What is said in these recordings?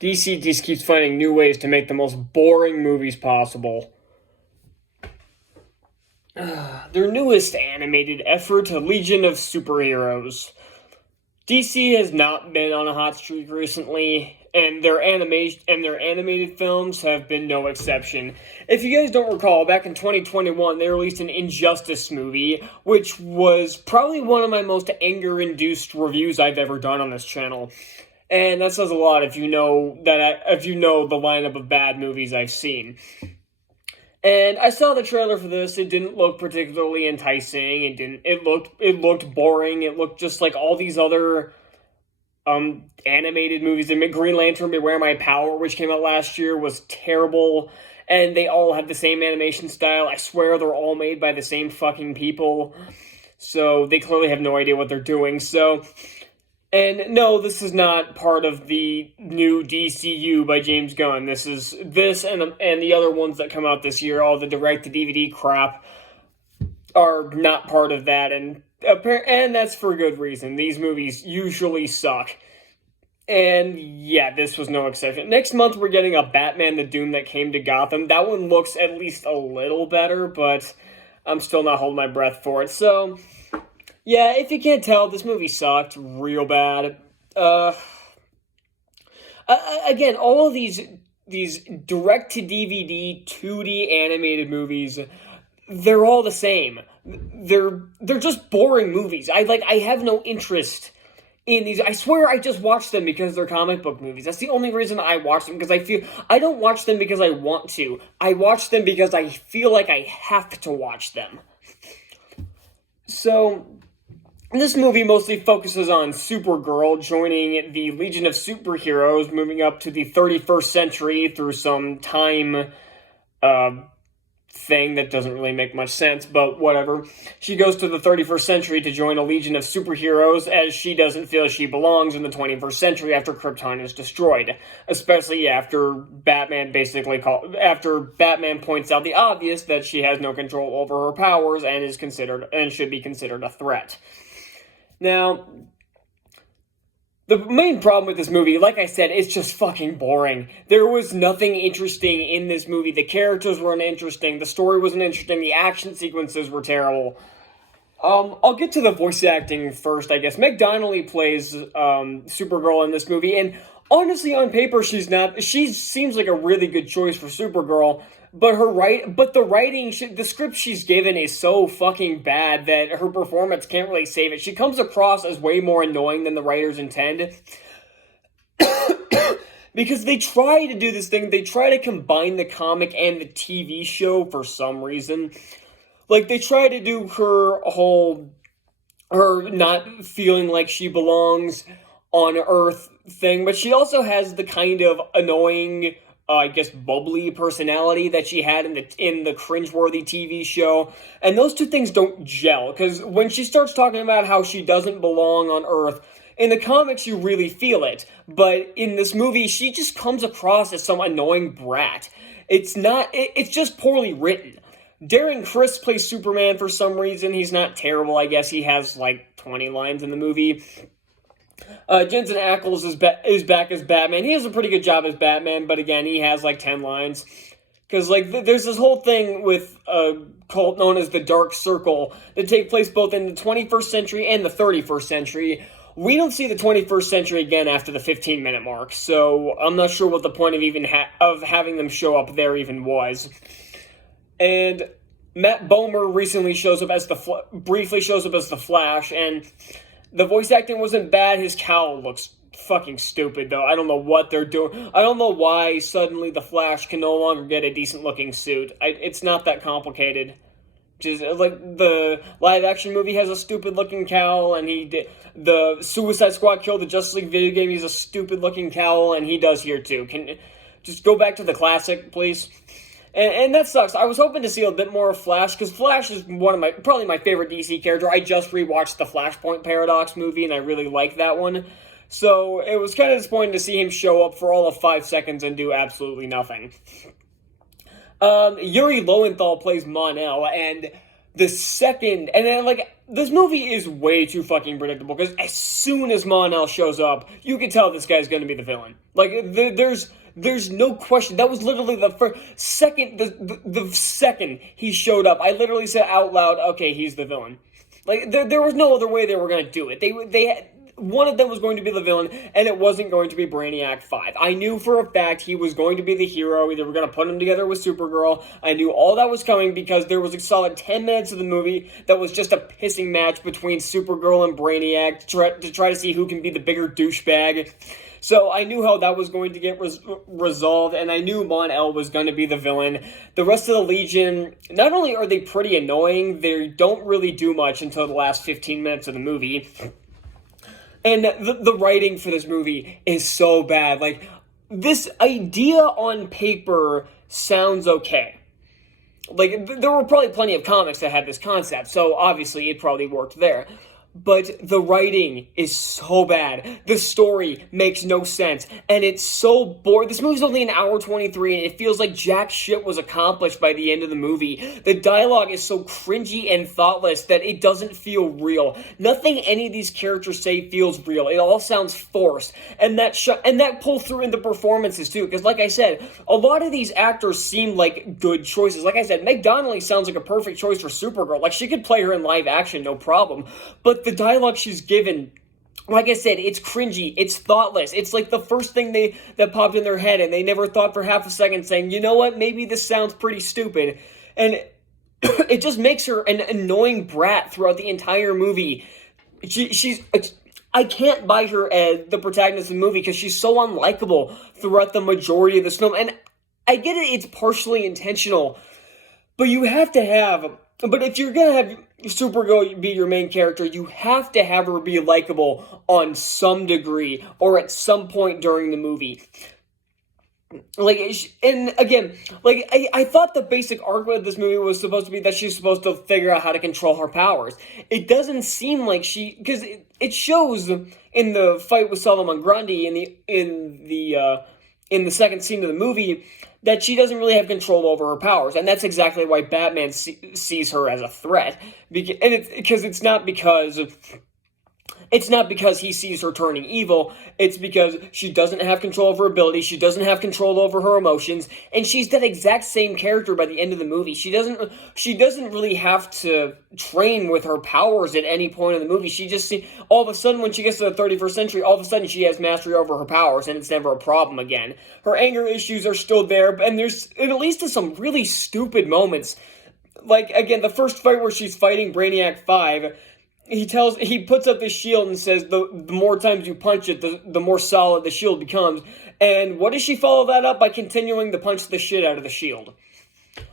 DC just keeps finding new ways to make the most boring movies possible. Their newest animated effort, Legion of Superheroes. DC has not been on a hot streak recently, and their animated films have been no exception. If you guys don't recall, back in 2021, they released an Injustice movie, which was probably one of my most anger-induced reviews I've ever done on this channel. And that says a lot if you know the lineup of bad movies I've seen. And I saw the trailer for this. It didn't look particularly enticing. It looked boring. It looked just like all these other animated movies. Green Lantern Beware My Power, which came out last year, was terrible. And they all have the same animation style. I swear they're all made by the same fucking people. So they clearly have no idea what they're doing. And no, this is not part of the new DCU by James Gunn. This and the other ones that come out this year, all the direct-to-DVD crap, are not part of that, and that's for good reason. These movies usually suck. And yeah, this was no exception. Next month, we're getting a Batman the Doom That Came to Gotham. That one looks at least a little better, but I'm still not holding my breath for it. So yeah, if you can't tell, this movie sucked real bad. Again, all of these direct-to-DVD 2D animated movies, they're all the same. They're just boring movies. I have no interest in these. I swear I just watch them because they're comic book movies. That's the only reason I watch them, because I don't watch them because I want to. I watch them because I feel like I have to watch them. So this movie mostly focuses on Supergirl joining the Legion of Superheroes, moving up to the 31st century through some time thing that doesn't really make much sense, but whatever. She goes to the 31st century to join a Legion of Superheroes, as she doesn't feel she belongs in the 21st century after Krypton is destroyed. Especially after Batman points out the obvious, that she has no control over her powers and should be considered a threat. Now, the main problem with this movie, like I said, it's just fucking boring. There was nothing interesting in this movie. The characters weren't interesting. The story wasn't interesting. The action sequences were terrible. I'll get to the voice acting first, I guess. Meg Donnelly plays Supergirl in this movie, and honestly, on paper, she seems like a really good choice for Supergirl. But the script she's given is so fucking bad that her performance can't really save it. She comes across as way more annoying than the writers intend. Because they try to do this thing, they try to combine the comic and the TV show for some reason. Like, they try to do her not feeling like she belongs on Earth thing, but she also has the kind of annoying, bubbly personality that she had in the cringeworthy TV show. And those two things don't gel, because when she starts talking about how she doesn't belong on Earth, in the comics you really feel it, but in this movie she just comes across as some annoying brat. It's just poorly written. Darren Criss plays Superman for some reason. He's not terrible, I guess. He has like 20 lines in the movie. Jensen Ackles is back as Batman. He does a pretty good job as Batman, but again, he has like 10 lines. Because there's this whole thing with a cult known as the Dark Circle that take place both in the 21st century and the 31st century. We don't see the 21st century again after the 15-minute mark, so I'm not sure what the point of having them show up there even was. And Matt Bomer briefly shows up as the Flash, and the voice acting wasn't bad. His cowl looks fucking stupid, though. I don't know what they're doing. I don't know why suddenly the Flash can no longer get a decent-looking suit. It's not that complicated. Just, like, the live-action movie has a stupid-looking cowl, and the Suicide Squad Kill the Justice League video game, he's a stupid-looking cowl, and he does here, too. Can just go back to the classic, please? And that sucks. I was hoping to see a bit more of Flash, because Flash is probably my favorite DC character. I just rewatched the Flashpoint Paradox movie, and I really like that one. So it was kind of disappointing to see him show up for all of 5 seconds and do absolutely nothing. Yuri Lowenthal plays Mon-El, and this movie is way too fucking predictable, because as soon as Mon-El shows up, you can tell this guy's going to be the villain. Like, there's no question. That was literally the first second, the second he showed up, I literally said out loud, okay, he's the villain. Like, there was no other way they were going to do it. One of them was going to be the villain, and it wasn't going to be Brainiac 5. I knew for a fact he was going to be the hero. They were going to put him together with Supergirl. I knew all that was coming because there was a solid 10 minutes of the movie that was just a pissing match between Supergirl and Brainiac to try to see who can be the bigger douchebag. So I knew how that was going to get resolved, and I knew Mon-El was going to be the villain. The rest of the Legion, not only are they pretty annoying, they don't really do much until the last 15 minutes of the movie. And the writing for this movie is so bad. Like, this idea on paper sounds okay. Like, there were probably plenty of comics that had this concept, so obviously it probably worked there. But the writing is so bad. The story makes no sense. And it's so boring. This movie's only an hour 23, and it feels like jack shit was accomplished by the end of the movie. The dialogue is so cringy and thoughtless that it doesn't feel real. Nothing any of these characters say feels real. It all sounds forced. And that pulls through in the performances, too. Because, like I said, a lot of these actors seem like good choices. Like I said, Meg Donnelly sounds like a perfect choice for Supergirl. Like, she could play her in live action, no problem. But the dialogue she's given, like I said, it's cringy, it's thoughtless. It's like the first thing that popped in their head, and they never thought for half a second, saying, you know what, maybe this sounds pretty stupid. And it just makes her an annoying brat throughout the entire movie. I can't buy her as the protagonist of the movie because she's so unlikable throughout the majority of this film. And I get it, it's partially intentional, but if you're gonna have Supergirl be your main character, you have to have her be likable on some degree or at some point during the movie. Like, and again, like, I thought the basic arc of this movie was supposed to be that she's supposed to figure out how to control her powers. It doesn't seem like because it shows in the fight with Solomon Grundy in the second scene of the movie that she doesn't really have control over her powers, and that's exactly why Batman sees her as a threat. It's not because he sees her turning evil, it's because she doesn't have control of her abilities, she doesn't have control over her emotions, and she's that exact same character by the end of the movie. She doesn't really have to train with her powers at any point in the movie. She just, all of a sudden, when she gets to the 31st century, all of a sudden she has mastery over her powers, and it's never a problem again. Her anger issues are still there, and at least to some really stupid moments. Like, again, the first fight where she's fighting Brainiac 5, he puts up this shield and says the more times you punch it, the more solid the shield becomes. And what does she follow that up? By continuing to punch the shit out of the shield.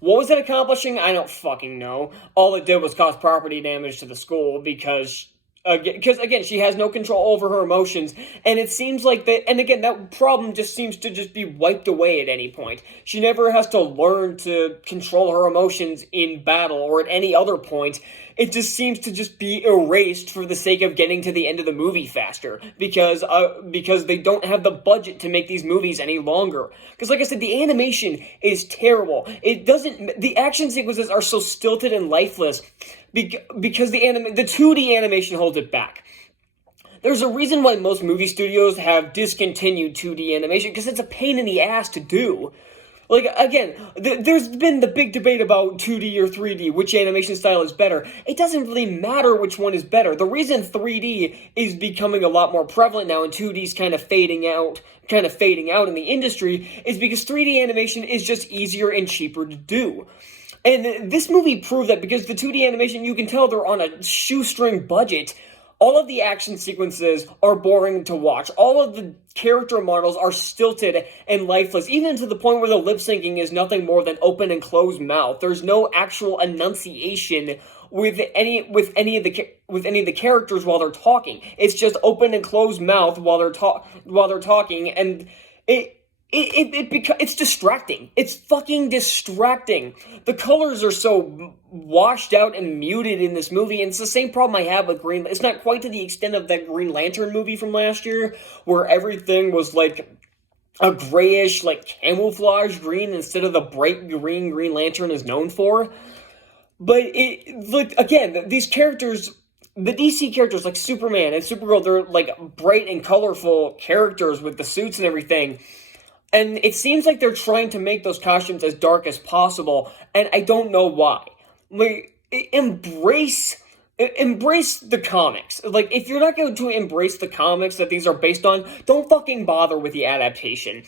What was it accomplishing? I don't fucking know. All it did was cause property damage to the school because again, she has no control over her emotions, and it seems like that, and again, that problem just seems to just be wiped away at any point. She never has to learn to control her emotions in battle or at any other point. It just seems to just be erased for the sake of getting to the end of the movie faster, because they don't have the budget to make these movies any longer. Because like I said, the animation is terrible. The action sequences are so stilted and lifeless because the 2D animation holds it back. There's a reason why most movie studios have discontinued 2D animation, because it's a pain in the ass to do. Like, again, there's been the big debate about 2D or 3D, which animation style is better. It doesn't really matter which one is better. The reason 3D is becoming a lot more prevalent now and 2D is kind of fading out in the industry is because 3D animation is just easier and cheaper to do. And this movie proved that, because the 2D animation, you can tell they're on a shoestring budget. All of the action sequences are boring to watch. All of the character models are stilted and lifeless, even to the point where the lip syncing is nothing more than open and closed mouth. There's no actual enunciation with any of the characters while they're talking. It's just open and closed mouth while they're talking, and it's distracting. It's fucking distracting. The colors are so washed out and muted in this movie, and it's the same problem I have with It's not quite to the extent of that Green Lantern movie from last year, where everything was like a grayish, like camouflage green instead of the bright green Green Lantern is known for. But it, like, again, these characters, the DC characters like Superman and Supergirl, they're like bright and colorful characters with the suits and everything. And it seems like they're trying to make those costumes as dark as possible, and I don't know why. Like, embrace the comics. Like, if you're not going to embrace the comics that these are based on, don't fucking bother with the adaptation.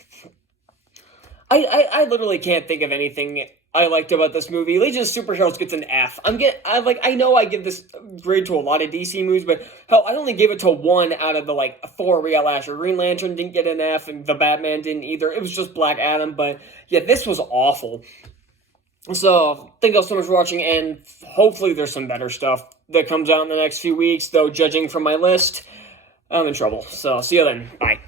I literally can't think of anything I liked about this movie. Legion of Superheroes gets an F. I know I give this grade to a lot of DC movies, but hell, I only gave it to one out of the like four we got last year. Green Lantern didn't get an F, and the Batman didn't either. It was just Black Adam, but yeah, this was awful. So, thank you all so much for watching, and hopefully there's some better stuff that comes out in the next few weeks, though judging from my list, I'm in trouble. So, see you then. Bye.